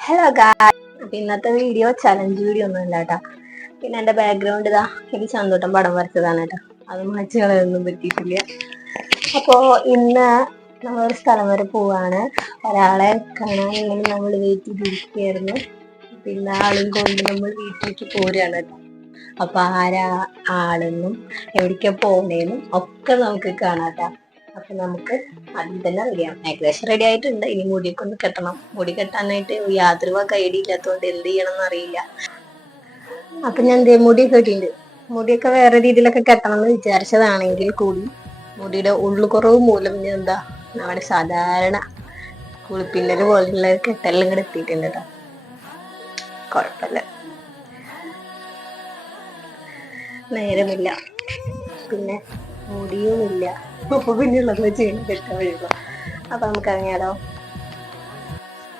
Hello ഗായ് ഇന്നത്തെ video challenge video ഒന്നും ഇല്ല കേട്ടാ പിന്നെ എന്റെ ബാക്ക്ഗ്രൗണ്ട് ഇതാ എനിക്ക് ചന്തോട്ടം പടം വരച്ചതാണ് കേട്ടോ അത് മാച്ച് കളയൊന്നും പറ്റിയിട്ടില്ല. അപ്പോ ഇന്ന് നമ്മളൊരു സ്ഥലം വരെ പോവാണ്. ഒരാളെ കാണാൻ വേണ്ടി നമ്മൾ വെയിറ്റ് ചെയ്തിരിക്കുകയായിരുന്നു. പിന്നെ ആളും കൊണ്ട് നമ്മൾ വീട്ടിലേക്ക് പോരുകയാണ് കേട്ടോ അപ്പൊ ആരാ ആളെന്നും എവിടേക്കാ പോണേന്നും ഒക്കെ നമുക്ക് കാണാം കേട്ടോ അപ്പൊ നമുക്ക് അതിൽ തന്നെ അറിയാം ഏകദേശം റെഡി ആയിട്ടുണ്ട്. ഇനി മുടിയൊക്കെ ഒന്ന് കെട്ടണം. മുടി കെട്ടാനായിട്ട് യാതൊരു വക ഇല്ലാത്തതുകൊണ്ട് എന്ത് ചെയ്യണം എന്ന് അറിയില്ല. അപ്പൊ ഞാൻ എന്തേ മുടി കെട്ടിയിട്ടുണ്ട്. മുടിയൊക്കെ വേറെ രീതിയിലൊക്കെ കെട്ടണം എന്ന് വിചാരിച്ചതാണെങ്കിൽ കൂടി മുടിയുടെ ഉള്ളുകുറവ് മൂലം ഞാൻ എന്താ നമ്മുടെ സാധാരണ കുളിപ്പിന്നൽ പോലുള്ള കെട്ടെല്ലാം ഇങ്ങോട്ട് എത്തിയിട്ടുണ്ട് കേട്ടോ കുഴപ്പമില്ല നേരമില്ല. പിന്നെ മുടിയുമില്ല അപ്പൊ പിന്നെ ഉള്ളത് വെച്ച് കെട്ടാൻ വഴിയുള്ളൂ അപ്പൊ നമുക്ക് ഇറങ്ങിയാലോ?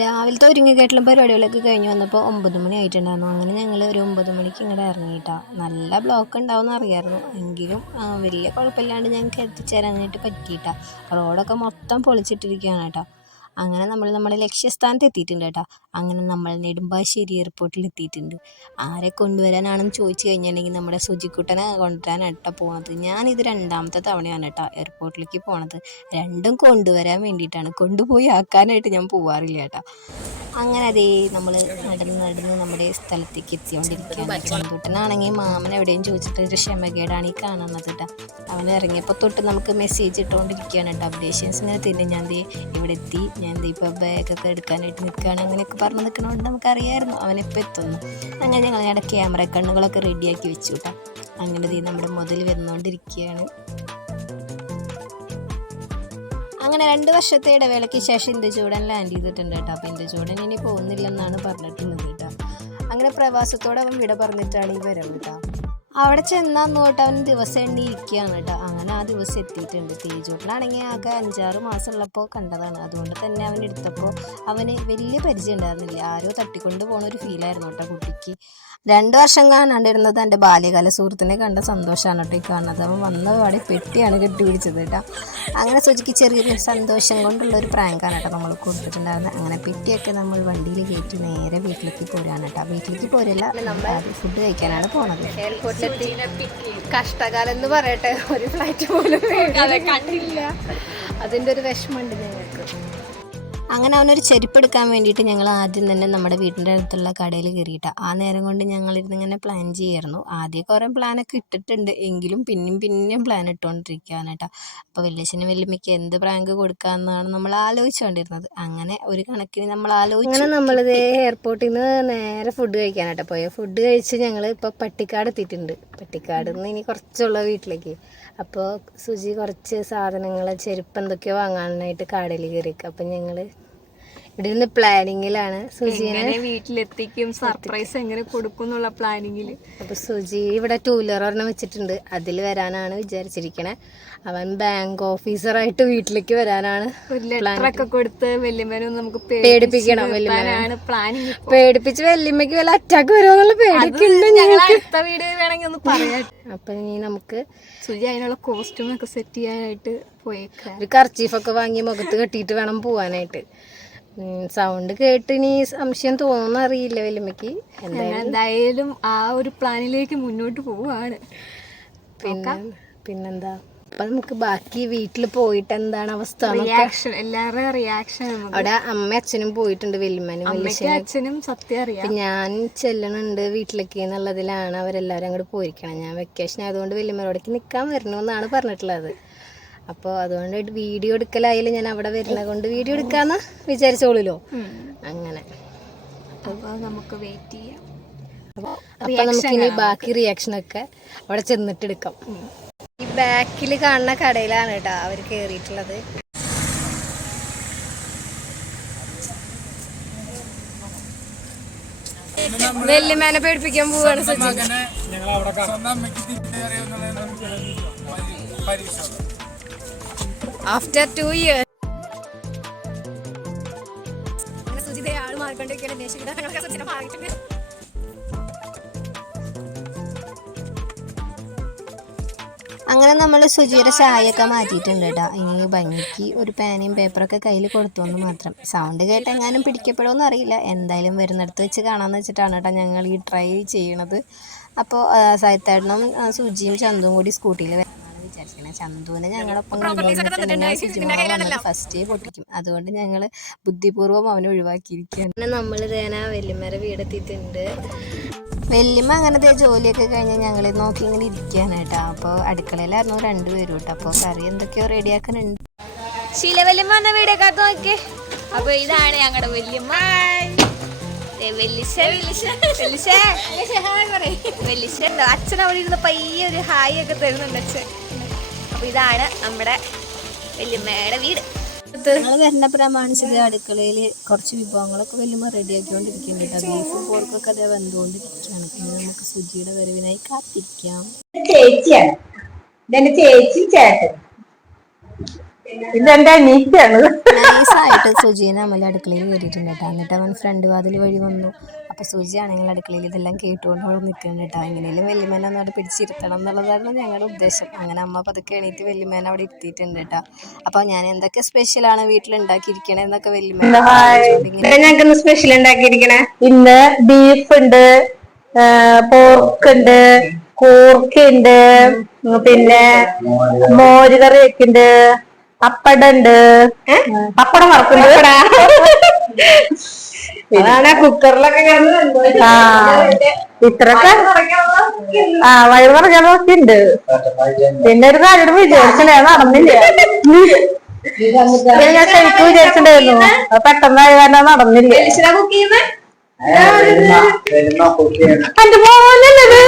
രാവിലത്തെ ഒരുങ്ങിക്കെട്ടുള്ള പരിപാടികളൊക്കെ കഴിഞ്ഞ് വന്നപ്പോൾ ഒമ്പത് മണി ആയിട്ടുണ്ടായിരുന്നു. അങ്ങനെ ഞങ്ങൾ ഒരു ഒമ്പത് മണിക്ക് ഇങ്ങോട്ട് ഇറങ്ങിയിട്ടാ. നല്ല ബ്ലോക്ക് ഉണ്ടാവും അറിയായിരുന്നു. എങ്കിലും വലിയ കുഴപ്പമില്ലാണ്ട് ഞങ്ങൾക്ക് എത്തിച്ചേരാനായിട്ട് പറ്റിയിട്ടാ. റോഡൊക്കെ മൊത്തം പൊളിച്ചിട്ടിരിക്കുകയാണ് കേട്ടോ. അങ്ങനെ നമ്മൾ നമ്മുടെ ലക്ഷ്യസ്ഥാനത്ത് എത്തിയിട്ടുണ്ട് കേട്ടോ. അങ്ങനെ നമ്മൾ നെടുമ്പാശ്ശേരി എയർപോർട്ടിൽ എത്തിയിട്ടുണ്ട്. ആരെ കൊണ്ടുവരാനാണെന്ന് ചോദിച്ചു കഴിഞ്ഞിട്ടുണ്ടെങ്കിൽ നമ്മുടെ സുജിക്കുട്ടനെ കൊണ്ടുവരാനാണ് കേട്ടോ പോണത്. ഞാനിത് രണ്ടാമത്തെ തവണയാണ് കേട്ടോ എയർപോർട്ടിലേക്ക് പോണത്. രണ്ടും കൊണ്ടുവരാൻ വേണ്ടിയിട്ടാണ്. കൊണ്ടുപോയി ആക്കാനായിട്ട് ഞാൻ പോവാറില്ല കേട്ടോ അങ്ങനെ അതേ നമ്മൾ നടന്ന് നടന്ന് നമ്മുടെ സ്ഥലത്തേക്ക് എത്തിക്കൊണ്ടിരിക്കുകയാണ്. ചന്തുട്ടനാണെങ്കിൽ മാമൻ എവിടെയും ചോദിച്ചിട്ട് ഒരു ക്ഷമകേടാണ് ഈ കാണുന്നത് കേട്ടോ അവൻ ഇറങ്ങിയപ്പോൾ തൊട്ട് നമുക്ക് മെസ്സേജ് ഇട്ടുകൊണ്ടിരിക്കുകയാണ് കേട്ടോ അപ്ഡേഷൻസ് ഇങ്ങനെ തരും ഞാൻ ഇവിടെ എത്തി. ഞാൻ എന്താ ഇപ്പോൾ ബാഗൊക്കെ എടുക്കാനായിട്ട് നിൽക്കുകയാണ് അങ്ങനെയൊക്കെ പറഞ്ഞ് നിൽക്കണോണ്ട് നമുക്കറിയായിരുന്നു. അവനെപ്പോൾ എത്തുന്നു. അങ്ങനെ ഞങ്ങൾ ഞങ്ങളുടെ ക്യാമറ കണ്ണുകളൊക്കെ റെഡിയാക്കി വെച്ചു കേട്ടോ അങ്ങനെ ഇത് നമ്മുടെ മുതൽ വന്നുകൊണ്ടിരിക്കുകയാണ് അങ്ങനെ രണ്ട് വർഷത്തെ ഇടവേളയ്ക്ക് ശേഷം ഇന്ദുചൂടൻ ലാൻഡ് ചെയ്തിട്ടുണ്ട് കേട്ടോ അപ്പോൾ ചൂടൻ ഇനി പോകുന്നില്ലെന്നാണ് പറഞ്ഞിട്ടുള്ളത് കേട്ടോ അങ്ങനെ പ്രവാസത്തോടെ അവൻ വിട പറഞ്ഞിട്ടാണ് ഈ വരവ് കേട്ടോ അവിടെ ചെന്നാൽ നോട്ട് അവൻ ദിവസം എണ്ണി ഇരിക്കുകയാണ് കേട്ടോ. അങ്ങനെ ആ ദിവസം എത്തിയിട്ടുണ്ട്. തേജോട്ടിലാണെങ്കിൽ ആകെ അഞ്ചാറ് മാസം ഉള്ളപ്പോൾ കണ്ടതാണ്. അതുകൊണ്ട് തന്നെ അവൻ എടുത്തപ്പോൾ അവന് വലിയ പരിചയം ഉണ്ടായിരുന്നില്ല. ആരോ തട്ടിക്കൊണ്ട് പോണ ഒരു ഫീലായിരുന്നു കേട്ടോ കുട്ടിക്ക്. രണ്ട് വർഷം കാണാണ്ടിരുന്നത് എന്റെ ബാല്യകാല സുഹൃത്തിനെ കണ്ട സന്തോഷമാണ് കേട്ടോ ഈ കാണുന്നത്. അപ്പം വന്ന പാടെ പെട്ടിയാണ് കെട്ടി പിടിച്ചത് കേട്ടോ. അങ്ങനെ സൂചിക്ക് ചെറിയൊരു സന്തോഷം കൊണ്ടുള്ള ഒരു പ്രാങ്കാണ് കേട്ടോ നമ്മൾ കൊടുത്തിട്ടുണ്ടായിരുന്നത്. അങ്ങനെ പെട്ടിയൊക്കെ നമ്മൾ വണ്ടിയിൽ കയറ്റി നേരെ വീട്ടിലേക്ക് പോരാണ് കേട്ടോ. വീട്ടിലേക്ക് പോരല്ല ഫുഡ് കഴിക്കാനാണ് പോണത്. കഷ്ടകാലം എന്ന് പറയട്ടെ ഒരു ഫ്ലൈറ്റ് പോലും കണ്ടില്ല. അതിന്റെ ഒരു വിഷമമുണ്ട് ഞങ്ങൾക്ക്. അങ്ങനെ അവനൊരു ചെരുപ്പ് എടുക്കാൻ വേണ്ടിയിട്ട് ഞങ്ങൾ ആദ്യം തന്നെ നമ്മുടെ വീടിന്റെ അടുത്തുള്ള കടയിൽ കയറിയിട്ട. ആ നേരം കൊണ്ട് ഞങ്ങളിരുന്ന് ഇങ്ങനെ പ്ലാൻ ചെയ്യായിരുന്നു. ആദ്യം കുറേ പ്ലാനൊക്കെ ഇട്ടിട്ടുണ്ട്. എങ്കിലും പിന്നെയും പിന്നെയും പ്ലാൻ ഇട്ടുകൊണ്ടിരിക്കുകയാണ് കേട്ടോ. അപ്പോൾ വലിയച്ഛനും വല്യമ്മയ്ക്ക് എന്ത് പ്രാങ്ക് കൊടുക്കാമെന്നാണ് നമ്മൾ ആലോചിച്ചുകൊണ്ടിരുന്നത്. അങ്ങനെ ഒരു കണക്കിന് നമ്മൾ ആലോചിച്ചു. അങ്ങനെ നമ്മളിത് എയർപോർട്ടിൽ നിന്ന് നേരെ ഫുഡ് കഴിക്കാനായിട്ട് പോയ. ഫുഡ് കഴിച്ച് ഞങ്ങൾ ഇപ്പോൾ പട്ടിക്കാട് എത്തിയിട്ടുണ്ട്. പട്ടിക്കാട് നിന്ന് ഇനി കുറച്ചുള്ള വീട്ടിലേക്ക്. അപ്പോൾ സുജി കുറച്ച് സാധനങ്ങൾ ചെരുപ്പ് എന്തൊക്കെയോ വാങ്ങാനായിട്ട് കാടിൽ കയറിയേക്കുക അപ്പം ഞങ്ങൾ ഇവിടെ നിന്ന് പ്ലാനിങ്ങിലാണ് സുജിനെ വീട്ടിലെത്തിക്കും സർപ്രൈസ് എങ്ങനെ കൊടുക്കും എന്നുള്ള പ്ലാനിങ്ങിൽ അപ്പൊ സുജി ഇവിടെ ടൂ വീലർ ഒരെണ്ണം വെച്ചിട്ടുണ്ട്. അതിൽ വരാനാണ് വിചാരിച്ചിരിക്കണേ. അവൻ ബാങ്ക് ഓഫീസറായിട്ട് വീട്ടിലേക്ക് വരാനാണ് കൊടുത്ത് വല്യമ്മനും നമുക്ക് പേടിപ്പിക്കണം പ്ലാനിങ് പേടിപ്പിച്ച് വല്യമ്മയ്ക്ക് വല്ല അറ്റാക്ക് വരുമെന്നുള്ള പേടിക്കുണ്ട് അടുത്ത വീട് വേണമെങ്കിൽ ഒന്ന് പറയാം. അപ്പൊ ഇനി നമുക്ക് സുജി അതിനുള്ള കോസ്റ്റ്യൂം ഒക്കെ സെറ്റ് ചെയ്യാനായിട്ട് പോയേക്കാം. ഒരു കർച്ചീഫൊക്കെ വാങ്ങി മുഖത്ത് കെട്ടിയിട്ട് വേണം പോവാനായിട്ട്. സൗണ്ട് കേട്ട് ഇനി സംശയം തോന്നുന്ന അറിയില്ല വല്യമ്മയ്ക്ക്. എന്തായാലും ആ ഒരു പ്ലാനിലേക്ക് മുന്നോട്ട് പോവാണ്. പിന്നെ പിന്നെന്താ? അപ്പൊ നമുക്ക് ബാക്കി വീട്ടിൽ പോയിട്ട് എന്താണ് അവസ്ഥ റിയാക്ഷൻ എല്ലാവരുടെയും റിയാക്ഷൻ അവിടെ അമ്മ അച്ഛനും പോയിട്ടുണ്ട് വല്യമ്മനും അച്ഛനും സത്യം അറിയാം. ഞാൻ ചെല്ലണുണ്ട് വീട്ടിലേക്ക് എന്നുള്ളതിലാണ് അവരെല്ലാവരും അങ്ങോട്ട് പോയിരിക്കണം. ഞാൻ വെക്കേഷൻ ആയതുകൊണ്ട് വല്യമ്മയോടേക്ക് നിൽക്കാൻ വരണമെന്നാണ് പറഞ്ഞിട്ടുള്ളത്. അപ്പോൾ അതുകൊണ്ട് വീഡിയോ എടുക്കലായാലും ഞാൻ അവിടെ വരുന്ന കൊണ്ട് വീഡിയോ എടുക്കാന്ന് വിചാരിച്ചോളൂലോ? അങ്ങനെ. അപ്പോൾ നമുക്ക് വെയിറ്റ് ചെയ്യാം. അപ്പൊ നമുക്കിനി ബാക്കി റിയാക്ഷൻ ഒക്കെ അവിടെ ചെന്നിട്ട് എടുക്കാം ഈ ബാക്കിൽ കാണുന്ന കടയിലാണ് കേട്ടോ അവർ കേറിയിട്ടുള്ളത്. വെല്ലുമേനെ പേടിപ്പിക്കാൻ പോവാണ് സജി ആഫ്റ്റർ ടു ഇയേഴ്സ് മാറിക്കൊണ്ടിരിക്കുകയാണ്. ഞങ്ങളൊക്കെ മാറിയിട്ടുണ്ട്. അങ്ങനെ നമ്മൾ സുജിയുടെ ചായയൊക്കെ മാറ്റിയിട്ടുണ്ട് കേട്ടോ ഇനി ഭംഗിക്ക് ഒരു പേനയും പേപ്പറൊക്കെ കയ്യിൽ കൊടുത്തു എന്ന് മാത്രം. സൗണ്ട് കേട്ട് എങ്ങാനും പിടിക്കപ്പെടുമെന്ന് അറിയില്ല. എന്തായാലും വരുന്നിടത്ത് വെച്ച് കാണാമെന്ന് വെച്ചിട്ടാണ് കേട്ടോ ഞങ്ങൾ ഈ ട്രൈ ചെയ്യണത്. അപ്പോൾ സായിത്തേട്ടനും സുജിയും ചന്തുവും കൂടി സ്കൂട്ടിയിൽ വിചാരിക്കുന്നത് ചന്തുവിനെ ഞങ്ങളൊപ്പം ഫസ്റ്റ് പൊട്ടിക്കും അതുകൊണ്ട് ഞങ്ങൾ ബുദ്ധിപൂർവം അവനെ ഒഴിവാക്കിയിരിക്കുകയാണ്. പിന്നെ നമ്മൾ വെല്ലുമര വല്യമ്മേരെ വീടെത്തിയിട്ടുണ്ട് വല്യമ്മ അങ്ങനത്തെ ജോലിയൊക്കെ കഴിഞ്ഞാൽ ഞങ്ങൾ നോക്കി ഇങ്ങനെ ഇരിക്കുകയാണ് കേട്ടോ. അപ്പോൾ അടുക്കളയിലായിരുന്നു രണ്ടുപേരും കേട്ടോ. അപ്പോൾ കറി എന്തൊക്കെയോ റെഡിയാക്കാനുണ്ട്. ശീല വല്യമ്മ വന്ന വീഡിയോ കാത്ത് നോക്കിയേ അപ്പൊ ഇതാണ് ഞങ്ങളുടെ വല്യമ്മ? അച്ഛൻ അവിടെ ഇരുന്ന് പയ്യെ ഒരു ഹായ് ഒക്കെ തരുന്നുണ്ട് അച്ഛൻ. അപ്പൊ ഇതാണ് നമ്മുടെ വല്യമ്മയുടെ വീട്. ഞങ്ങൾ വരുന്ന പ്രമാണിച്ചത് അടുക്കളയിൽ കുറച്ച് വിഭവങ്ങളൊക്കെ വല്യമ്മ റെഡിയാക്കിക്കൊണ്ടിരിക്കുന്നുണ്ട്. കേട്ടോ ബീഫും പോർക്കൊക്കെ അതേ വന്നുകൊണ്ടിരിക്കുകയാണ് പിന്നെ നമുക്ക് സുജിയുടെ വരവിനായി കാത്തിരിക്കാം. ചേച്ചിയാണ്. ഇതെന്റെ ചേച്ചി ചേട്ടൻ. ഇതെന്റെ അനീറ്റാണ് നൈസായിട്ട് സുജിയെ അമല അടുക്കളയിൽ കയറിയിട്ടുണ്ട് കേട്ടോ. എന്നിട്ട് അവൻ ഫ്രണ്ട് വാതിൽ വഴി വന്നു. അപ്പോൾ സൂചിയാണെങ്കിൽ ആണെങ്കിൽ അടുക്കളയിൽ ഇതെല്ലാം കേട്ടുകൊണ്ട് അവിടെ നിൽക്കുന്നുണ്ട് കേട്ടോ. എങ്ങനെയും വെല്ലുമേനെ ഒന്ന് അവിടെ പിടിച്ചിരുത്തണം എന്നുള്ളതായിരുന്നു ഞങ്ങളുടെ ഉദ്ദേശം. അങ്ങനെ അമ്മ പതുക്കെ എണീറ്റ് വല്യമ്മേനെ അവിടെ ഇരുത്തിയിട്ടുണ്ട് കേട്ടോ. അപ്പോൾ ഞാൻ എന്തൊക്കെ സ്പെഷ്യലാണ് വീട്ടിൽ ഉണ്ടാക്കിയിരിക്കണേന്നൊക്കെ വെല്ലുമേന സ്പെഷ്യൽ ഉണ്ടാക്കിയിരിക്കണേ? ഇന്ന് ബീഫ് ഉണ്ട് പോർക്ക് ഉണ്ട് കൂർക്കുണ്ട് പിന്നെ മോര് കറി ഉണ്ട് പപ്പടം ഉണ്ട്. പപ്പടം വറക്കുന്നുണ്ട്. അതാണ് കുക്കറിലൊക്കെ ആ. ഇത്രയൊക്കെ? ആ വയറ് നിറയ്ക്കാനൊക്കെ ഉണ്ട്. പിന്നെ ഒരു കാര്യം വിചാരിച്ചേ നടന്നില്ല. ഇത് ഞാൻ ശരിക്കും വിചാരിച്ചിട്ടുണ്ടായിരുന്നു. അത് പെട്ടെന്ന് കാരണം നടന്നില്ല. എന്റെ മോനല്ലത്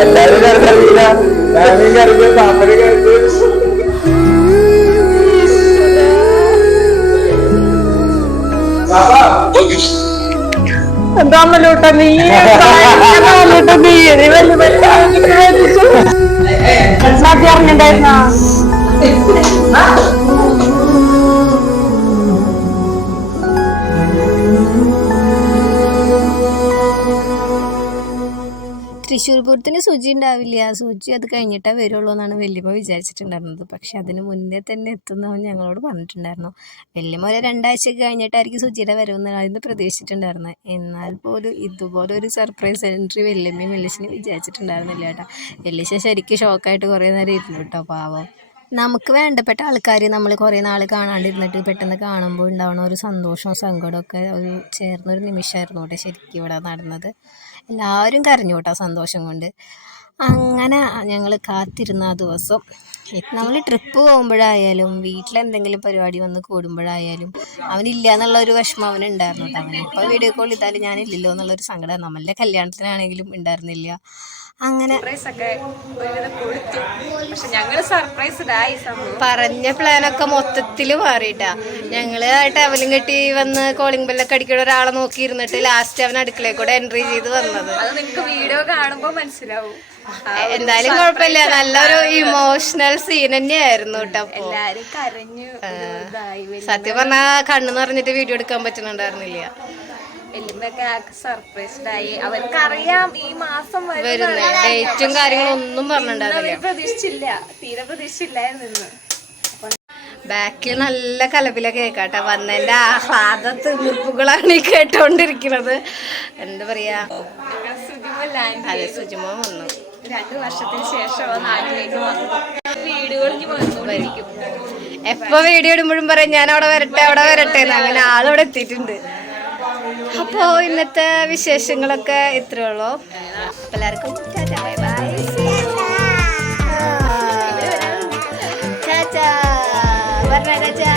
എല്ലാരും കറിയില്ല ഞാനും കറിഞ്ഞു പാപ്പന് കറിഞ്ഞു എന്താ അമ്മലൂട്ട നീ അമ്മലൂട്ട നീ മതി അറിഞ്ഞിണ്ടായിരുന്നോ തൃശ്ശൂർ പൂരത്തിന് സുജി ഉണ്ടാവില്ല. സുജി അത് കഴിഞ്ഞിട്ടേ വരുള്ളൂ എന്നാണ് വല്യമ്മ വിചാരിച്ചിട്ടുണ്ടായിരുന്നത്. പക്ഷെ അതിന് മുന്നേ തന്നെ എത്തുന്നവൻ ഞങ്ങളോട് പറഞ്ഞിട്ടുണ്ടായിരുന്നു. വല്യമ്മ ഒരു രണ്ടാഴ്ച കഴിഞ്ഞിട്ടായിരിക്കും സുജിയുടെ വരുമെന്നായിരുന്നു പ്രതീക്ഷിച്ചിട്ടുണ്ടായിരുന്നത്. എന്നാൽ പോലും ഇതുപോലെ ഒരു സർപ്രൈസ് എൻട്രി വല്യമ്മയും വെല്ലിശിനും വിചാരിച്ചിട്ടുണ്ടായിരുന്നില്ല കേട്ടോ. വല്യശ്ശ ശരിക്കും ഷോക്കായിട്ട് കുറേ നേരം ഇരുന്നു കേട്ടോ പാവം. നമുക്ക് വേണ്ടപ്പെട്ട ആൾക്കാർ നമ്മൾ കുറേ നാൾ കാണാണ്ടിരുന്നിട്ട് പെട്ടെന്ന് കാണുമ്പോൾ ഉണ്ടാവണ ഒരു സന്തോഷവും സങ്കടമൊക്കെ ഒരു ചേർന്നൊരു നിമിഷമായിരുന്നു കേട്ടോ ശരിക്കും ഇവിടെ നടന്നത്. എല്ലാവരും കരഞ്ഞു കേട്ടോ സന്തോഷം കൊണ്ട്. അങ്ങനെ ഞങ്ങൾ കാത്തിരുന്ന ആ ദിവസം നമ്മൾ ട്രിപ്പ് പോകുമ്പോഴായാലും വീട്ടിലെന്തെങ്കിലും പരിപാടി വന്ന് കൂടുമ്പോഴായാലും അവനില്ല എന്നുള്ള ഒരു വിഷമം അവനുണ്ടായിരുന്നു കേട്ടോ. അവൻ ഇപ്പോൾ വീഡിയോ കോൾ ഇതായാലും ഞാനില്ലല്ലോ എന്നുള്ളൊരു സങ്കടം. നമ്മളുടെ കല്യാണത്തിനാണെങ്കിലും ഉണ്ടായിരുന്നില്ല. അങ്ങനെ പറഞ്ഞ പ്ലാനൊക്കെ മൊത്തത്തിൽ മാറിയിട്ടാ. ഞങ്ങൾ ടവലും കെട്ടി വന്ന് കോളിംഗ് ബെല്ലൊക്കെ അടിക്കുന്ന ഒരാളെ നോക്കിയിരുന്നിട്ട് ലാസ്റ്റ് അവൻ അടുക്കളയിൽ കൂടെ എൻട്രി ചെയ്ത് വന്നത്. വീഡിയോ കാണുമ്പോ മനസ്സിലാവും. എന്തായാലും കുഴപ്പമില്ല. നല്ലൊരു ഇമോഷണൽ സീൻ തന്നെയായിരുന്നു കേട്ടോ എല്ലാരും കരഞ്ഞു. സത്യം പറഞ്ഞാ കണ്ണു നിറഞ്ഞിട്ട് വീഡിയോ എടുക്കാൻ പറ്റുന്നുണ്ടായിരുന്നില്ല. വലിയൊക്കെ സർപ്രൈസ്ഡ് ആയി അവർക്ക് അറിയാം ഈ മാസം വരുന്ന ഡേറ്റും കാര്യങ്ങളും ഒന്നും പറഞ്ഞിട്ടുണ്ടായിരുന്നില്ല പ്രതീക്ഷിച്ചില്ല. തീരെ പ്രതീക്ഷിച്ചില്ലായിരുന്നു ഇന്ന് ബാക്കിൽ നല്ല കലപില കേക്കാട്ടെ വന്നതിന്റെ ആഹ്ലാദത്ത് തീർപ്പുകളാണ് ഈ കേട്ടോണ്ടിരിക്കുന്നത് എന്താ പറയാ? അതെ സുജിമോ വന്നു. രണ്ടു വർഷത്തിന് ശേഷം നാട്ടിലേക്ക് വന്നു. വീടുകളിൽ കൊഴിഞ്ഞ് എപ്പോ വീഡിയോ ഇടുമ്പോഴും പറയും ഞാൻ അവിടെ വരട്ടെ അവിടെ വരട്ടെ അങ്ങനെ ആളവിടെ എത്തിയിട്ടുണ്ട്. അപ്പോ ഇന്നത്തെ വിശേഷങ്ങളൊക്കെ ഇത്രേ ഉള്ളൂ എല്ലാവർക്കും ബൈ ബൈ. പറഞ്ഞ ചാച്ചാ